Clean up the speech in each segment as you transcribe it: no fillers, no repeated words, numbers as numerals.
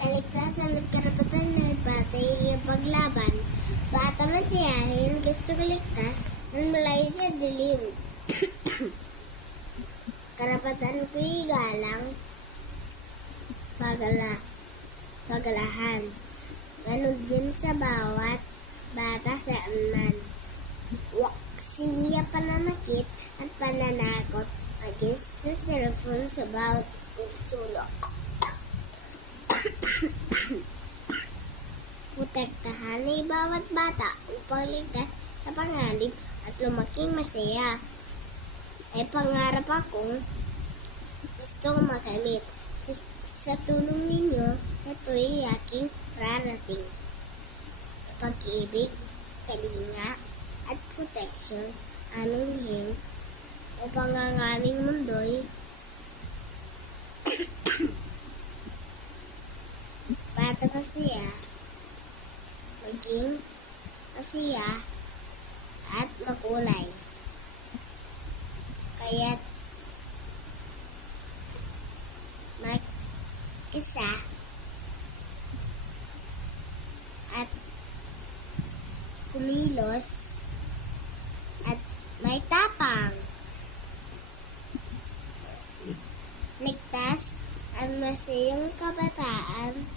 Kaligtasan at karapatan ng bata ay paglaban. Bata masiyahin, gusto kaligtas, ng malayo sa dilim. Karapatan ko'y galang, pagalahan. Ganun din sa bawat bata saan man. Siya pananakit at pananakot agis sa cellphone sa bawat sulok. Protektahan ay bawat bata upang ligtas sa panganib at lumaking masaya. Ay pangarap akong gustong makamit. Sa tulong ninyo, ito'y aking rarating. Pag-ibig, kalinga, at protection, anong hing, upang ang aming mundo'y bata masaya, maging masaya, at makulay. Kaya't mag-isa at kumilos at may tapang. Ligtas at masayang kabataan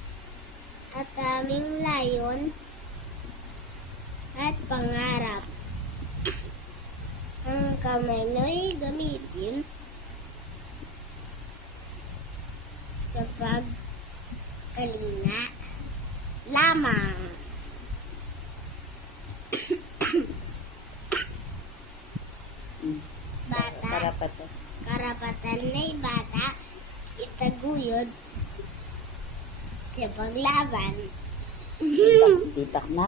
at aming layon at pangarap. Ang kamay nyo'y gamitin sa pagkalinga lamang. Bata, karapatan na'y bata, itaguyod sa paglaban. Titak na.